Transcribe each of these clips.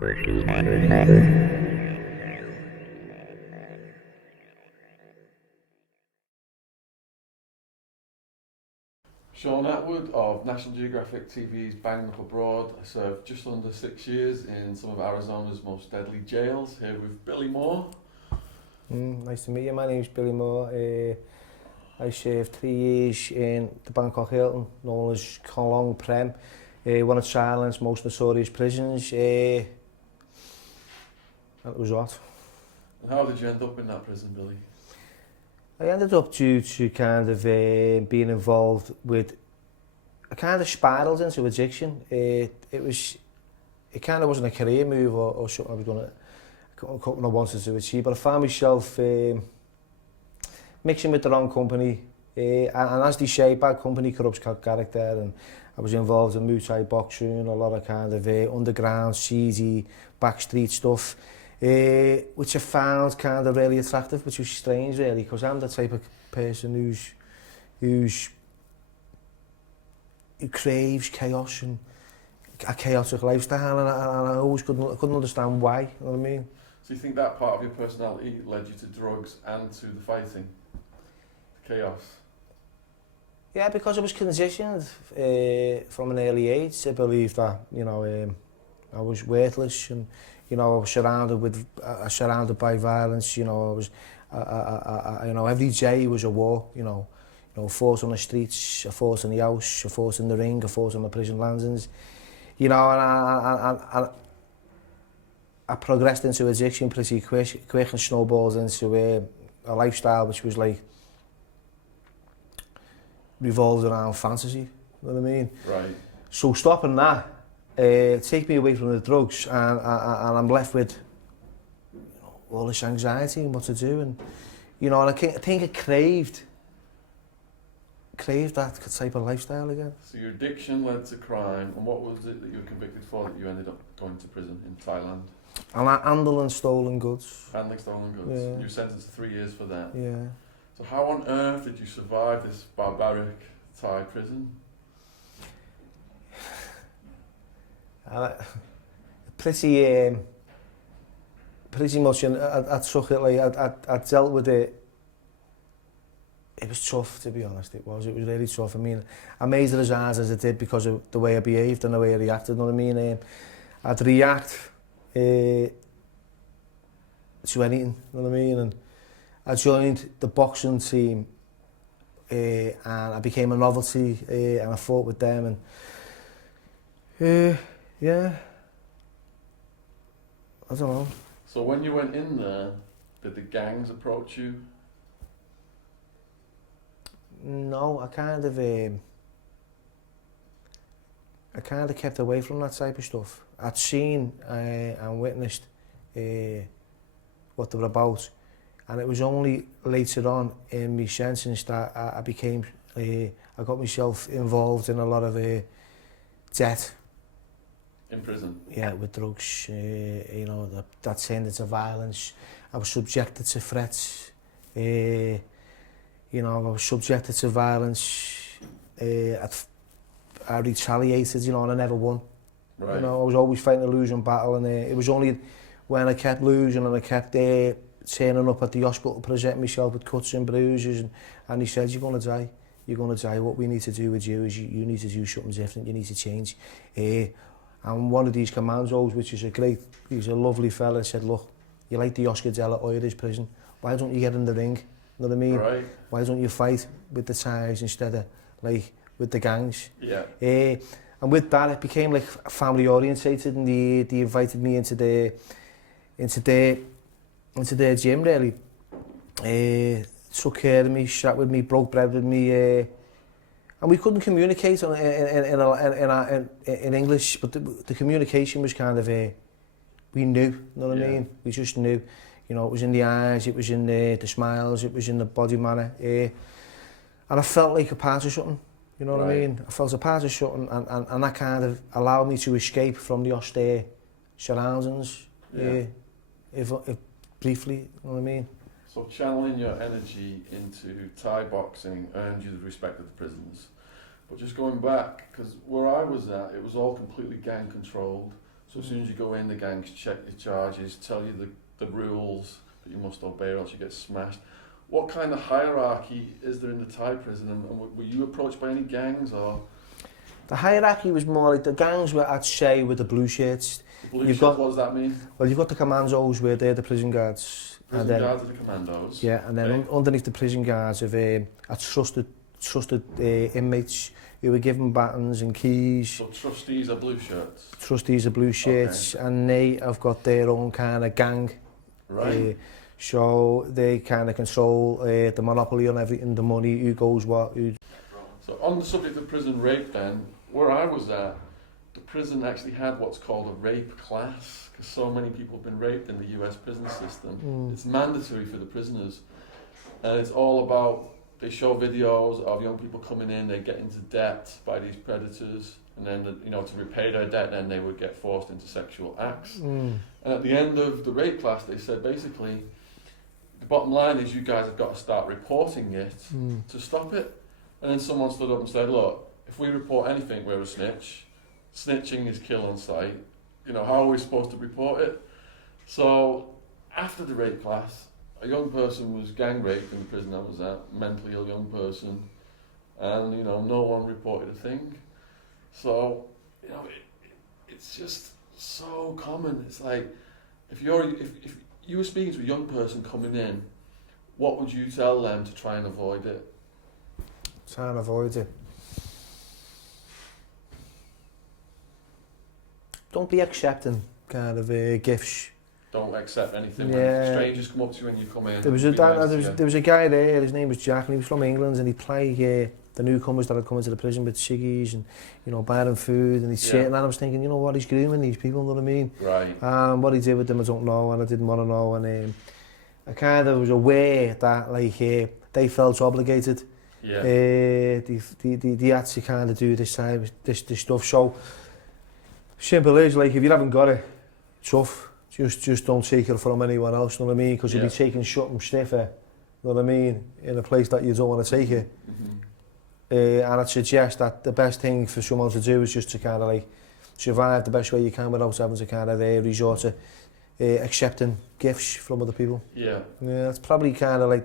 Shaun Attwood of National Geographic TV's Bangkok Abroad. I served just under 6 years in some of Arizona's most deadly jails, here with Billy Moore. Nice to meet you. My name's Billy Moore. I served 3 years in the Bangkok Hilton, known as Kolong Prem, one of Thailand's most notorious prisons. That was what. And how did you end up in that prison, Billy? I ended up due to kind of being involved with, I kind of spiraled into addiction. It kind of wasn't a career move or something I wanted to achieve, but I found myself mixing with the wrong company. And as they say, bad company corrupts character, and I was involved in Muay Thai boxing, a lot of kind of underground, seedy, backstreet stuff. Which I found kind of really attractive, which was strange really, because I'm the type of person who craves chaos and a chaotic lifestyle, and I always couldn't understand why, you know what I mean? So you think that part of your personality led you to drugs and to the fighting? The chaos? Yeah, because I was conditioned from an early age to believe that, you know, I was worthless, and you know, I was surrounded by violence. You know, I was, you know, every day was a war. You know, fought on the streets, I fought in the house, I fought in the ring, I fought on the prison landings. You know, and I progressed into addiction pretty quick and snowballed into a lifestyle which was like revolved around fantasy. You know what I mean? Right. So stopping that. Take me away from the drugs, and I'm left with, you know, all this anxiety and what to do, and you know, and I think I craved that type of lifestyle again. So your addiction led to crime, and what was it that you were convicted for that you ended up going to prison in Thailand? And handling stolen goods. Handling stolen goods. Yeah. You were sentenced to 3 years for that. Yeah. So how on earth did you survive this barbaric Thai prison? Pretty much, and I took it like I dealt with it. It was tough, to be honest. It was really tough. I mean, I made it as hard as I did because of the way I behaved and the way I reacted. You know what I mean? I'd react to anything. You know what I mean? And I joined the boxing team, and I became a novelty, and I fought with them, and. Yeah, I don't know. So when you went in there, did the gangs approach you? No, I kind of kept away from that type of stuff. I'd seen and witnessed what they were about, and it was only later on in my sentence that I got myself involved in a lot of debt. In prison? Yeah, with drugs, you know, that turned into violence. I was subjected to threats, you know, I was subjected to violence. I retaliated, you know, and I never won. Right. You know, I was always fighting a losing battle, and it was only when I kept losing and I kept turning up at the hospital, presenting myself with cuts and bruises, and he said, you're going to die. You're going to die. What we need to do with you is you need to do something different. You need to change. And one of these commandos, which is he's a lovely fella, said, look, you like the Oscar de la Hoya's prison. Why don't you get in the ring? You know what I mean? Right. Why don't you fight with the Thais instead of like with the gangs? Yeah. And with that, it became like family orientated, and they invited me into their gym really. Took care of me, sat with me, broke bread with me. And we couldn't communicate in English, but the communication was kind of, we knew, you know what I mean? We just knew, you know, it was in the eyes, it was in the smiles, it was in the body manner. And I felt like a part of something, you know what I mean? I felt a part of something, and that kind of allowed me to escape from the austere surroundings, if briefly, you know what I mean? So channeling your energy into Thai boxing earned you the respect of the prisons. But just going back, because where I was at, it was all completely gang controlled. So as soon as you go in, the gangs check your charges, tell you the rules that you must obey or else you get smashed. What kind of hierarchy is there in the Thai prison, and were you approached by any gangs or? The hierarchy was more like the gangs were, I'd say, with the blue shirts. The blue shirts, what does that mean? Well, you've got the commandos where they're the prison guards. Prison guards are the commandos. Yeah, and then underneath the prison guards are trusted inmates who were given batons and keys. So trustees are blue shirts? Trustees are blue shirts, and they have got their own kind of gang. Right. So they kind of control the monopoly on everything, the money, who goes what, who... So on the subject of prison rape then, where I was at, the prison actually had what's called a rape class, because so many people have been raped in the US prison system. It's mandatory for the prisoners, and it's all about, they show videos of young people coming in, they get into debt by these predators, and then, to repay their debt, then they would get forced into sexual acts. And at the end of the rape class, they said basically, the bottom line is you guys have got to start reporting it to stop it. And then someone stood up and said, look, if we report anything, we're a snitch. Snitching is kill on sight. How are we supposed to report it? So after the rape class, a young person was gang raped in the prison I was at, mentally ill young person, and no one reported a thing. So it's just so common. It's like if you were speaking to a young person coming in, what would you tell them to try and avoid it? Try and avoid it. Don't be accepting kind of gifts. Don't accept anything. When strangers come up to you when you come in. There was a guy there, his name was Jack, and he was from England, and he'd play the newcomers that had come into the prison with ciggies and buying them food, and he'd sit, and I was thinking, what, he's grooming these people, you know what I mean? Right. What he did with them, I don't know, and I didn't want to know, and I kind of was aware that they felt obligated. Yeah. They had to kind of do this stuff. So simple is, if you haven't got it, tough. Just don't take it from anyone else, you know what I mean? Because you'll be taking something sniffer, you know what I mean, in a place that you don't want to take it. And I'd suggest that the best thing for someone to do is just to kind of survive the best way you can without having to kind of resort to accepting gifts from other people. Yeah, that's probably kind of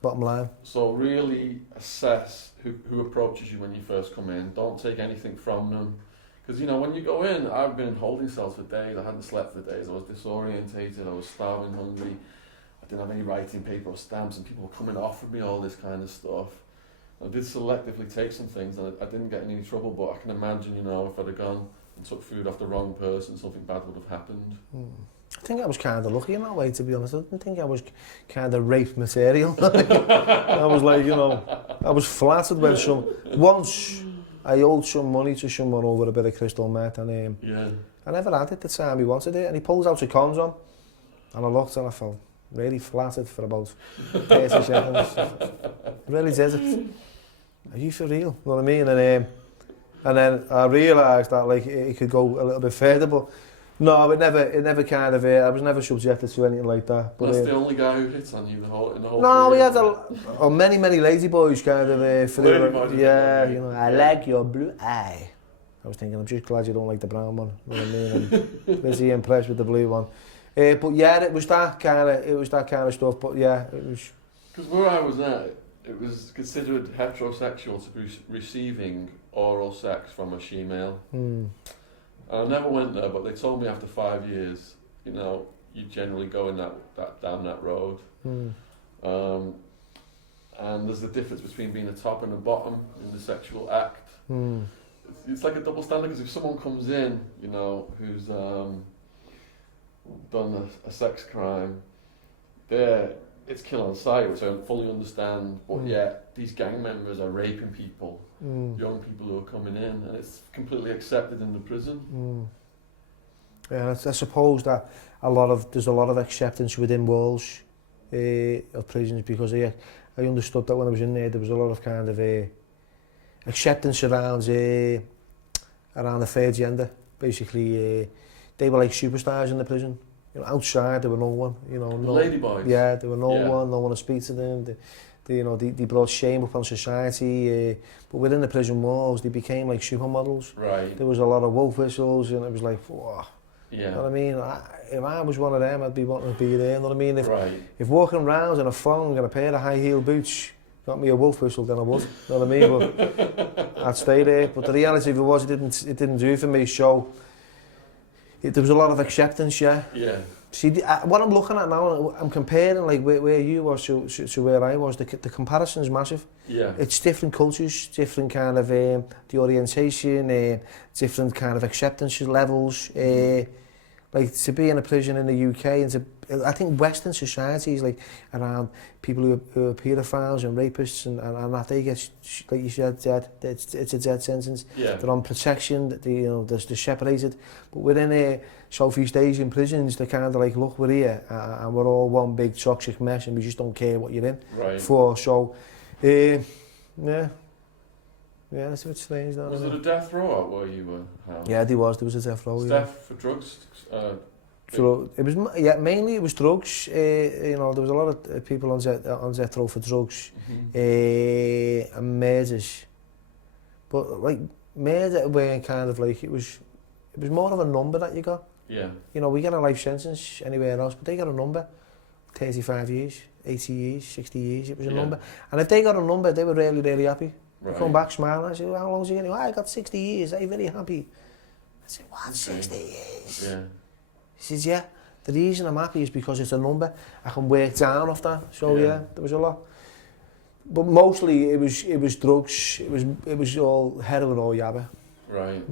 bottom line. So really assess who approaches you when you first come in. Don't take anything from them. Because, when you go in, I've been in holding cells for days, I hadn't slept for days, I was disorientated, I was starving, hungry, I didn't have any writing paper or stamps, and people were coming offering me all this kind of stuff. I did selectively take some things, and I didn't get in any trouble, but I can imagine, if I'd have gone and took food off the wrong person, something bad would have happened. I think I was kind of lucky in that way, to be honest. I didn't think I was kind of rape material. I was I was flattered when once I owed some money to someone over a bit of crystal meth, and I never had it the time he wanted it, and he pulls out a condom, and I looked and I felt really flattered for about 30 seconds. Really did it. Are you for real? You know what I mean? And then I realised that it could go a little bit further, but no, it never kind of. I was never subjected to anything like that. But that's the only guy who hits on you in the whole. No, we had many lazy boys kind of. I like your blue eye. I was thinking, I'm just glad you don't like the brown one. You know what I mean? I'm busy impressed with the blue one. But it was that kind of stuff. But it was. Because where I was at, it was considered heterosexual to be receiving oral sex from a she-male. And I never went there, but they told me after 5 years, you generally go in down that road. And there's the difference between being a top and a bottom in the sexual act. It's like a double standard, because if someone comes in, who's done a sex crime, it's kill on sight, which I don't fully understand, but these gang members are raping people, young people who are coming in, and it's completely accepted in the prison. Yeah, I suppose that there's a lot of acceptance within walls of prisons, because I understood that when I was in there was a lot of kind of acceptance around the third gender. Basically, they were like superstars in the prison. Outside there were no one, the lady boys. Yeah, there were no one to speak to them. they brought shame upon society, but within the prison walls, they became like supermodels. Right. There was a lot of wolf whistles, and it was like, whoa. Yeah. You know what I mean? If I was one of them, I'd be wanting to be there. You know what I mean? If walking around in a thong and a pair of high heel boots got me a wolf whistle, then I would. You know what I mean? But I'd stay there. But the reality of it was, it didn't do for me. So there was a lot of acceptance. Yeah. Yeah. See, what I'm looking at now, I'm comparing like where you was to where I was. The comparison is massive. Yeah. It's different cultures, different kind of the orientation, different kind of acceptance levels. Like to be in a prison in the UK, and I think Western societies, like around people who are paedophiles and rapists and that, they get, like you said, dead. It's a dead sentence. Yeah. They're on protection. They're separated. But within Southeast Asian prisons, they're kind of like, look, we're here and we're all one big toxic mess, and we just don't care what you're in for. So, yeah, that's a bit strange. Was it a death row out where you were? Yeah, there was a death row. Death for drugs. It was mainly it was drugs. There was a lot of people on death row for drugs and murders. But like murder weren't kind of like it was more of a number that you got. Yeah. We get a life sentence anywhere else, but they got a number. 35 years, 80 years, 60 years. It was a number, and if they got a number, they were really, really happy. Right. They come back smiling. I said, well, how long is he getting? I got 60 years. Are you very happy? I said, what, 60 years? Yeah. He says, yeah, the reason I'm happy is because it's a number. I can work down off that. So yeah, there was a lot. But mostly it was drugs. It was all heroin or yabba. Right.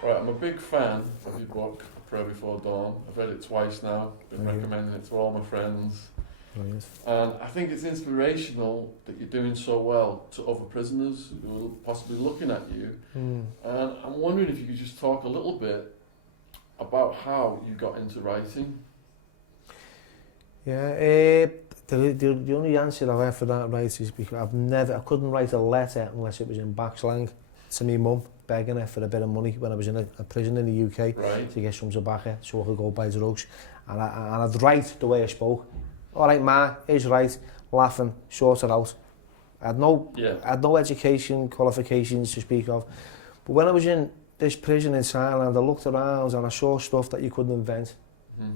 Right, I'm a big fan of your book, Prayer Before Dawn. I've read it twice now. Been recommending it to all my friends. And I think it's inspirational that you're doing so well to other prisoners who are possibly looking at you. And I'm wondering if you could just talk a little bit about how you got into writing. Yeah, the only answer I've had for that, right, is because I couldn't write a letter unless it was in back slang to me mum, begging her for a bit of money when I was in a prison in the UK to get some tobacco so I could go buy drugs. And I'd write the way I spoke. All right, ma, is right, laughing, sort it out. I had no education, qualifications to speak of. But when I was in this prison in Thailand, I looked around and I saw stuff that you couldn't invent.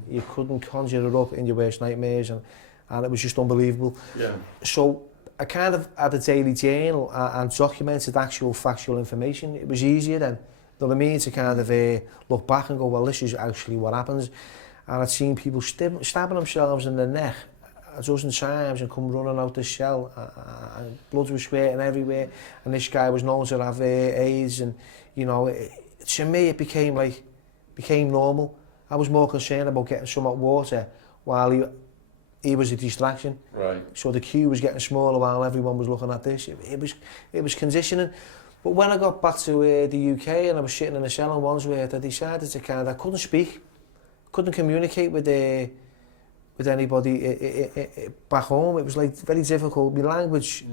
You couldn't conjure it up in your worst nightmares, and it was just unbelievable. Yeah. So I kind of had a daily journal and documented actual factual information. It was easier then, you know what I mean, to kind of look back and go, well, this is actually what happens. And I'd seen people stabbing themselves in the neck a dozen times and come running out the cell, and blood was squirting everywhere, and this guy was known to have AIDS, and to me it became normal. I was more concerned about getting some hot water while he was a distraction. Right. So the queue was getting smaller while everyone was looking at this. It was conditioning. But when I got back to the UK and I was sitting in a cell in Wandsworth, I decided to I couldn't speak, couldn't communicate with anybody back home. It was like very difficult. My language,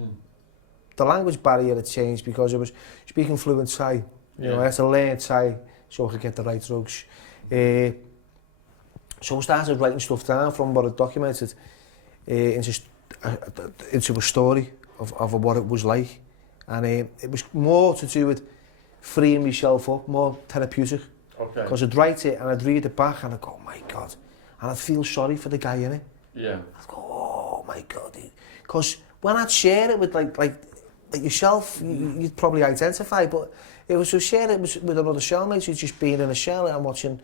the language barrier had changed because I was speaking fluent Thai. I had to learn Thai so I could get the right drugs. So I started writing stuff down from what I documented into a story of what it was like. And it was more to do with freeing myself up, more therapeutic. Because I'd write it and I'd read it back and I'd go, oh my God. And I'd feel sorry for the guy in it. Yeah. I'd go, oh my God. Because when I'd share it with like yourself, you'd probably identify, but it was to share it with another cellmate who's just been in a cell and watching,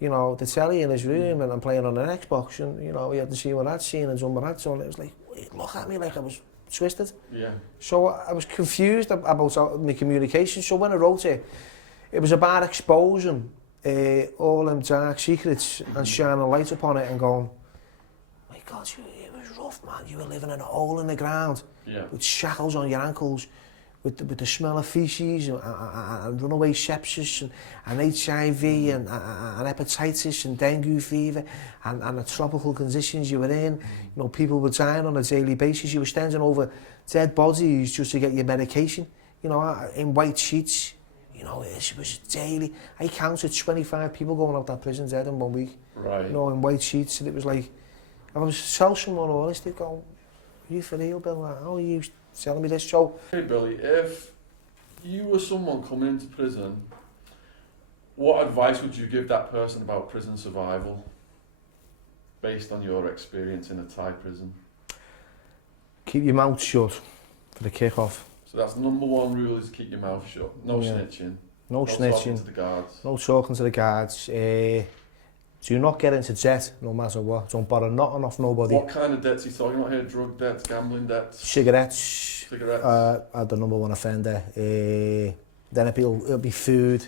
the telly in his room and I'm playing on an Xbox, and he hadn't seen what I'd seen and done what I'd done. It was like, look at me like I was twisted. Yeah. So I was confused about my communication. So when I wrote it, it was about exposing all them dark secrets and shining a light upon it and going, my God, it was rough, man. You were living in a hole in the ground with shackles on your ankles, with the smell of feces and runaway sepsis and HIV and hepatitis and dengue fever and the tropical conditions you were in. People were dying on a daily basis. You were standing over dead bodies just to get your medication, in white sheets. It was daily. I counted 25 people going out that prison dead in 1 week. Right. In white sheets, and it was like, I was tell someone honestly, go, you for real, Bill? How are you telling me this? So, Hey Billy, if you were someone coming into prison, what advice would you give that person about prison survival based on your experience in a Thai prison? keep your mouth shut for the kick-off. So that's number one rule, is keep your mouth shut. No Yeah. snitching. No Talking snitching. to the guards. No talking to the guards. Do not get into debt, no matter what. Don't borrow nothing off nobody. What kind of debts are you talking about here? Drug debts, gambling debts? Cigarettes. Cigarettes? Are the number one offender. Then it'll be food.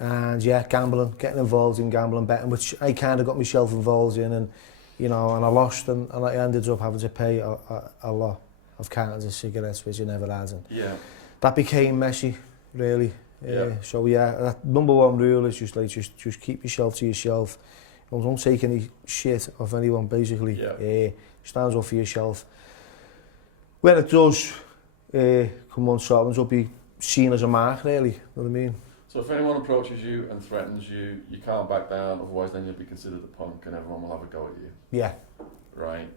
And yeah, gambling, getting involved in gambling betting, which I kind of got myself involved in, and you know, and I lost, and I ended up having to pay a lot of cartons of cigarettes, which I never had. And Yeah. that became messy, really. Yeah. So yeah, that number one rule is just keep yourself to yourself. Don't take any shit off anyone, basically. Yeah. Stand up for yourself. When it does come on top, it'll be seen as a mark, really. You know what I mean? So if anyone approaches you and threatens you, you can't back down, otherwise then you'll be considered a punk and everyone will have a go at you. Yeah. Right.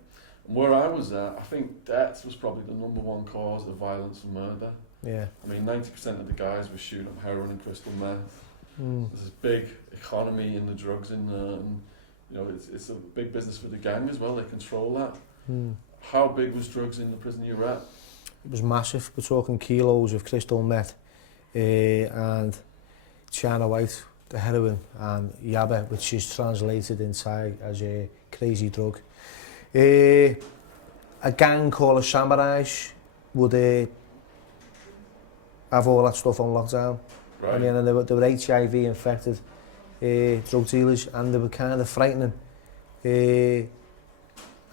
And where I was at, I think debt was probably the number one cause of violence and murder. Yeah. I mean, 90% of the guys were shooting up heroin and crystal meth. Mm. There's this big economy in the drugs in there, and you know, it's a big business for the gang as well. They control that. Mm. How big was drugs in the prison you were at? It was massive. We're talking kilos of crystal meth and China White, the heroin, and yaba, which is translated in Thai as a crazy drug. A gang called the Samurais would have all that stuff on lockdown. Right. I mean, and they were HIV infected drug dealers, and they were kind of frightening. And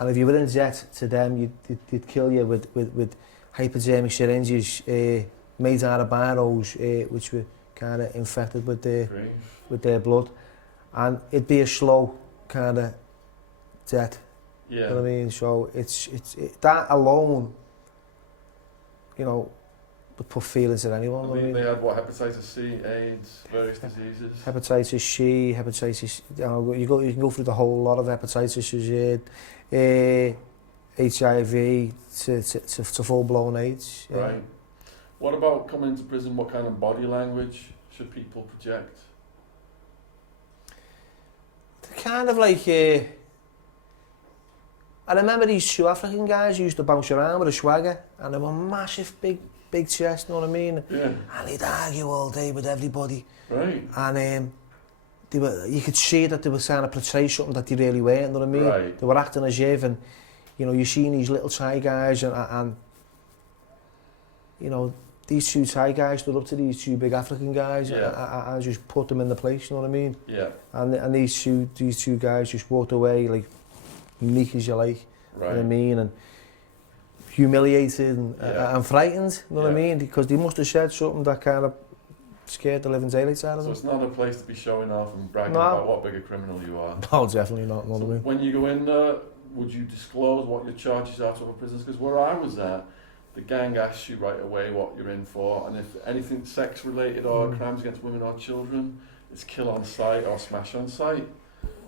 if you were in debt to them, they'd kill you with hypodermic syringes made out of barrows, which were kind of infected with their blood, and it'd be a slow kind of death. Yeah. You know what I mean? So it's that alone, you know, would put feelings in anyone. I mean, they had what, hepatitis C, AIDS, various diseases. Hepatitis C, hepatitis. You can go through the whole lot of hepatitis. HIV to full blown AIDS. Yeah. Right. What about coming into prison? What kind of body language should people project? Kind of like, I remember these two African guys used to bounce around with a swagger, and they were massive, big chest, you know what I mean? Yeah. And they'd argue all day with everybody. Right. And you could see that they were trying to portray something that they really weren't, you know what I mean? Right. They were acting as if, and you know, you're seeing these little Thai guys, and you know, these two Thai guys stood up to these two big African guys, yeah. and just put them in the place, you know what I mean? Yeah. And these two guys just walked away like meek as you like, Right. you know what I mean? And humiliated and frightened, you know what I mean? Because they must have said something that kind of scared the living daylights out of So them. it's not a place to be showing off and bragging No. about what big a criminal you are. No, definitely not, you know So what I mean? when you go in there, would you disclose what your charges are to other prisoners? Because where I was at, the gang asks you right away what you're in for, and if anything sex related or crimes against women or children, it's kill on sight or smash on sight.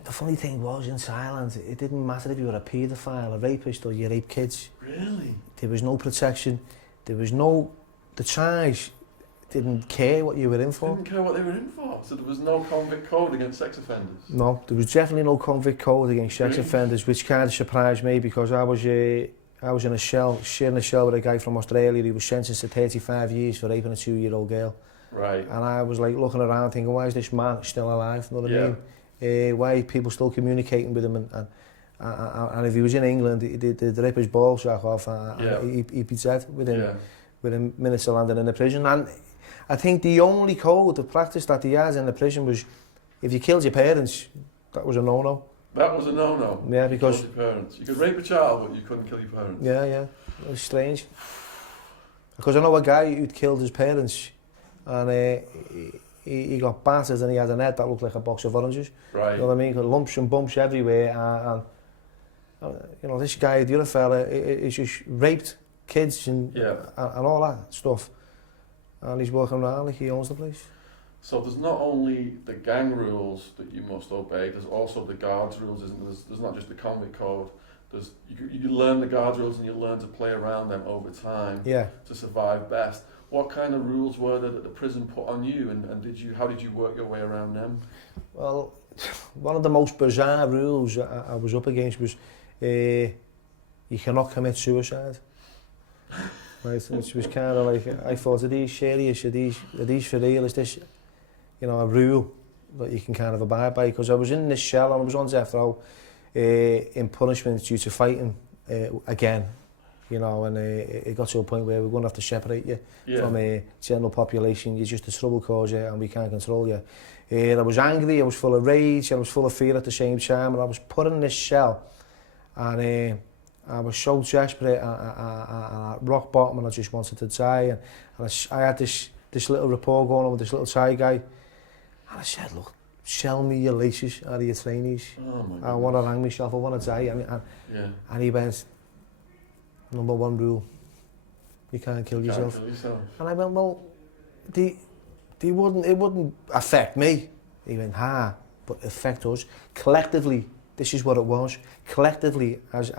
The funny thing was, in Thailand, it didn't matter if you were a paedophile, a rapist, or you raped kids. Really? There was no protection. There was no... The Thais didn't care what you were in for. Didn't care what they were in for. So there was no convict code against sex offenders. No, there was definitely no convict code against sex offenders, which kind of surprised me, because I was in a cell, sharing a cell with a guy from Australia. He was sentenced to 35 years for raping a 2-year-old girl. Right. And I was like looking around thinking, why is this man still alive? You know what I mean? Why are people still communicating with him? And if he was in England, they'd rip his ball sack off, and he'd be dead within minutes of landing in the prison. And I think the only code of practice that he has in the prison was, if you killed your parents, that was a no-no. That was a no-no. Yeah, because... You killed your parents. You could rape a child, but you couldn't kill your parents. Yeah, it was strange. Because I know a guy who'd killed his parents, and he got battered, and he had an head that looked like a box of oranges. Right. You know what I mean? Got lumps and bumps everywhere, and you know, this guy, the other fella, is just raped kids and all that stuff. And he's walking around like he owns the place. So there's not only the gang rules that you must obey, there's also the guards rules, isn't there? There's not just the convict code, you learn the guardrails and you learn to play around them over time to survive best. What kind of rules were there that the prison put on you, and how did you work your way around them? Well, one of the most bizarre rules I was up against was you cannot commit suicide. Right, which was kind of like, I thought, are these serious? Are these for real? Is this, a rule that you can kind of abide by? Because I was in this cell and I was on death row in punishment due to fighting again, and it got to a point where we're going to have to separate you from a general population. You're just a trouble causer and we can't control you. I was angry, I was full of rage, and I was full of fear at the same time, and I was put in this cell, and I was so desperate, and rock bottom, and I just wanted to die. And I had this little rapport going on with this little Thai guy, and I said, look, sell me your laces out of your trainees. I want to hang myself, I want to die. And he went, number one rule, you can't kill yourself. And I went, well, it wouldn't affect me. He went, but affect us. Collectively, this is what it was. Collectively, as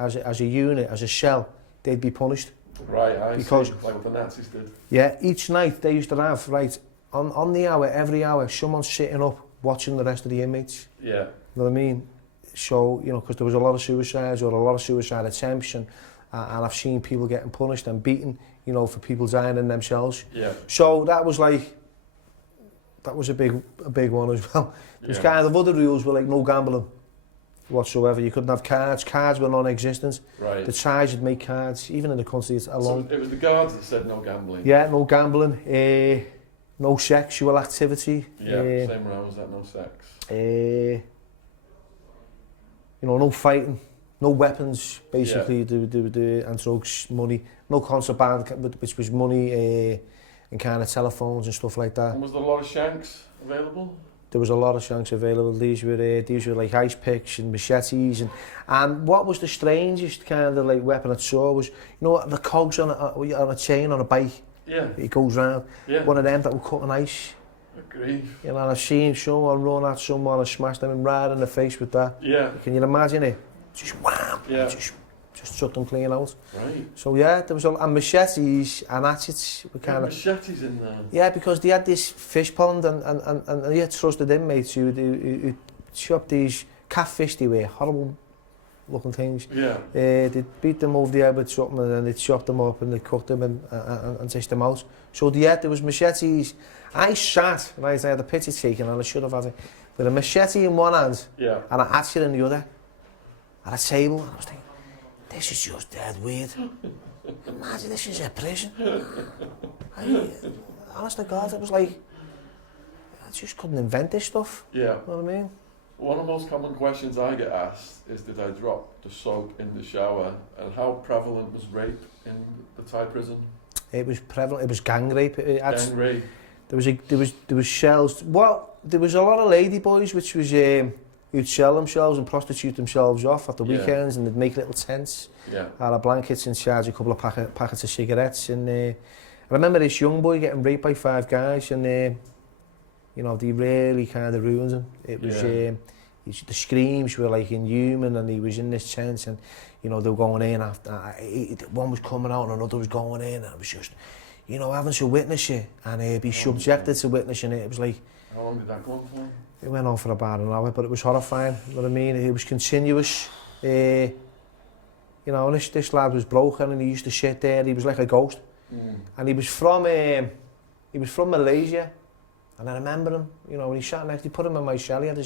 a unit, as a cell, they'd be punished. Right, I see, like what the Nazis did. Yeah, each night they used to have, on the hour, every hour, someone sitting up watching the rest of the inmates. Yeah. You know what I mean? So, because there was a lot of suicides or a lot of suicide attempts, and I've seen people getting punished and beaten, for people dying in themselves. Yeah. So that was a big one as well. There's kind of other rules were like no gambling whatsoever. You couldn't have cards. Cards were non-existent. Right. The Thais would make cards, even in the country it's alone. So it was the guards that said no gambling? Yeah, no gambling. No sexual activity. Yeah, same where I was at, no sex. No fighting. No weapons, basically, and drugs, money. No contraband, which was money and kind of telephones and stuff like that. And was there a lot of shanks available? There was a lot of shanks available. These were like ice picks and machetes, and what was the strangest kind of like weapon I saw was, the cogs on a chain on a bike. Yeah. It goes round. Yeah. One of them that would cut an ice. Grief. And I've seen someone run at someone and smash them right in the face with that. Yeah. Can you imagine it? Just wham! Yeah. Just shut them clean out. Right. So there was and machetes and hatchets were kind of... machetes in there? Yeah, because they had this fish pond and they had trusted inmates who chopped these catfish. They were horrible looking things. Yeah. They'd beat them over the head with something and then they'd chop them up and they'd cook them and dish them out. So there was machetes. I sat, I had a picture taken and I should have had it, with a machete in one hand and a hatchet in the other. At a table, and I was thinking, this is just dead weird. Imagine this is a prison. Honest to God, it was like, I just couldn't invent this stuff. Yeah. You know what I mean? One of the most common questions I get asked is, did I drop the soap in the shower? And how prevalent was rape in the Thai prison? It was prevalent, it was gang rape. Gang rape? There was shells. Well, there was a lot of lady boys, which was... who'd sell themselves and prostitute themselves off at the weekends, and they'd make little tents out of blankets and charge a couple of packets of cigarettes. And I remember this young boy getting raped by 5 guys, and they really kind of ruined him. It was the screams were like inhuman, and he was in this tent, and they were going in after one was coming out and another was going in, and it was just having to witness it and be subjected to witnessing it. It was like, how long did that go on for? It went on for about an hour, but it was horrifying. You know what I mean? It was continuous. And this lad was broken, and he used to sit there. He was like a ghost. And he was from Malaysia. And I remember him. When he sat next, he put him in my cell. He had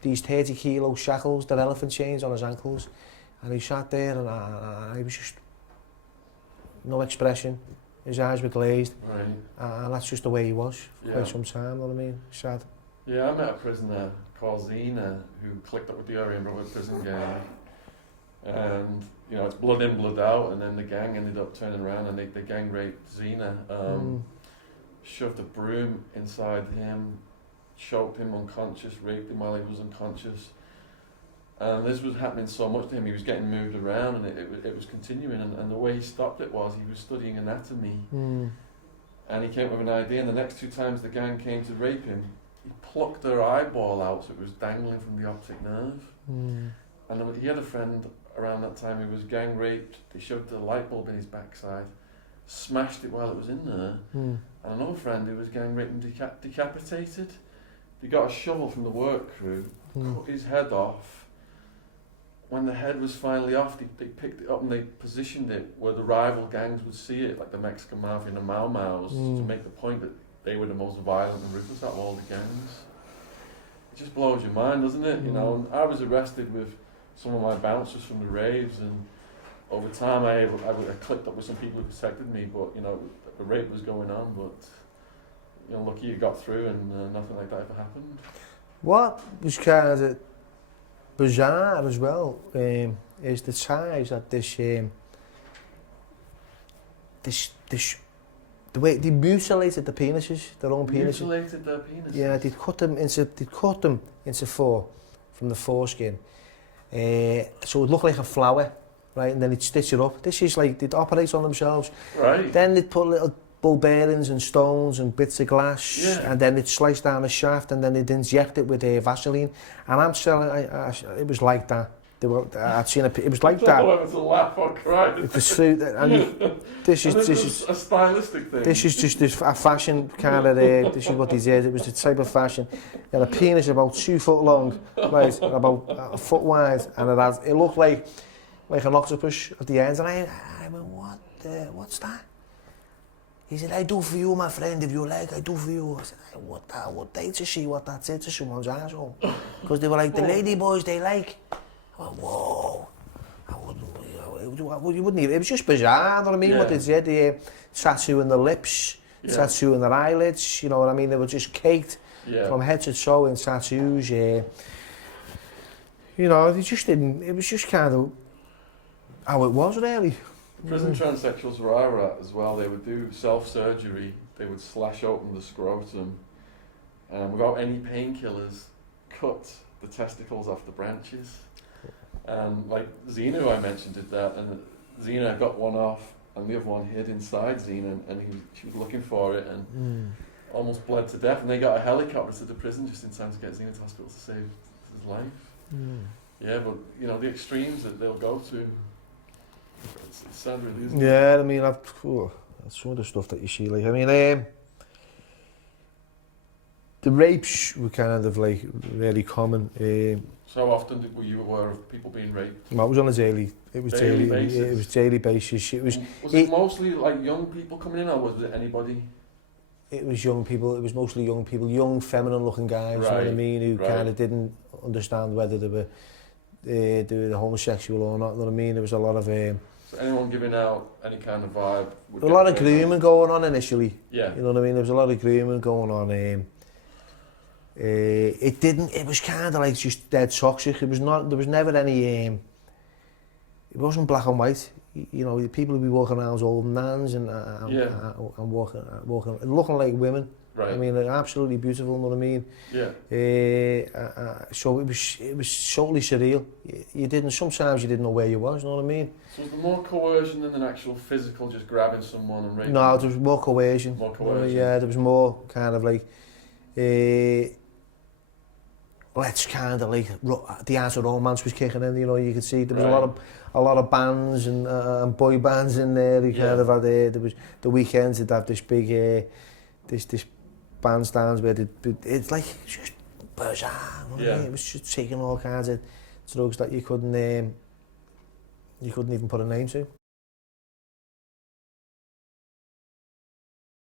these 30-kilo shackles, that elephant chains on his ankles, and he sat there, and he was just no expression. His eyes were glazed. Right. And that's just the way he was for quite some time. You know what I mean? Sad. Yeah, I met a prisoner called Zena who clicked up with the Aryan Brotherhood prison gang, and it's blood in, blood out, and then the gang ended up turning around and they gang raped Zena, shoved a broom inside him, choked him unconscious, raped him while he was unconscious, and this was happening so much to him. He was getting moved around, and it was continuing, and the way he stopped it was he was studying anatomy, and he came up with an idea, and the next 2 times the gang came to rape him, he plucked their eyeball out so it was dangling from the optic nerve. And he had a friend around that time who was gang raped. They shoved a light bulb in his backside, smashed it while it was in there. And another friend who was gang raped and decapitated. They got a shovel from the work crew, cut his head off. When the head was finally off, they picked it up and they positioned it where the rival gangs would see it, like the Mexican Mafia and the Mau Maus, to make the point that they were the most violent and ruthless out of all the gangs. It just blows your mind, doesn't it? You know, and I was arrested with some of my bouncers from the raves, and over time I clicked up with some people who protected me, but you know, the rape was going on, but you know, lucky you got through and nothing like that ever happened. What was kind of bizarre as well is the ties that the way they mutilated the penises, their own penises. Mutilated their penises? Yeah, they'd cut them into four from the foreskin. So it would look like a flower, right? And then they'd stitch it up. This is like, they'd operate on themselves. Right. Then they'd put little ball bearings and stones and bits of glass, and then they'd slice down the shaft, and then they'd inject it with Vaseline. And I'm telling you, it was like that. I'd seen it was like that. Whether to laugh or cry. It was through, this is a stylistic thing. This is just a fashion kind of. This is what they did. It was the type of fashion. It had a penis about 2 foot long, right, about a foot wide, and it looked like an octopus at the end. And I went, what's that? He said, I do for you, my friend, if you like, I do for you. I said, I would like to see what that did to someone's asshole. Because they were like, the lady boys, they like. I went, whoa. You wouldn't even, it was just bizarre, you know what I mean? What they did, the tattoo in the lips, tattoo in their eyelids, you know what I mean? They were just caked from head to toe in tattoos. You know, they just didn't, it was just kind of how it was, really. Prison transsexuals where I were at as well, they would do self-surgery, they would slash open the scrotum and without any painkillers cut the testicles off the branches. And like Zena, who I mentioned, did that, and Zena got one off and the other one hid inside Zena, and she was looking for it and almost bled to death, and they got a helicopter to the prison just in time to get Zena to hospital to save his life. Yeah, but you know, the extremes that they'll go to. It's sad really, isn't it? Yeah, I mean, that's some of the stuff that you see. Like, I mean, the rapes were kind of like really common. So often were you aware of people being raped? Well, it was on a daily. It was daily basis. It was daily basis. It was. Was it mostly like young people coming in, or was it anybody? It was young people. It was mostly young people, young, feminine-looking guys. You know what I mean? Who kind of didn't understand whether they were homosexual or not. You know what I mean? There was a lot of. So anyone giving out any kind of vibe? A lot of grooming going on initially. Yeah. You know what I mean? There was a lot of grooming going on. It was kind of like just dead toxic. It was not. There was never any. It wasn't black and white. You know, the people would be walking around as old nans and walking, looking like women. Right. I mean, they're absolutely beautiful. You know what I mean? Yeah. So it was totally surreal. Sometimes you didn't know where you was. You know what I mean? So was there more coercion than an actual physical, just grabbing someone and raping? No, there was more coercion. More coercion. Yeah, there was more kind of like. Let's kind of like the art of romance was kicking in. You know, you could see there was a lot of bands and boy bands in there. They kind of had there was the weekends. They'd have this big this bandstands where it's like just bizarre. You know what I mean? It was just taking all kinds of drugs that you couldn't even put a name to.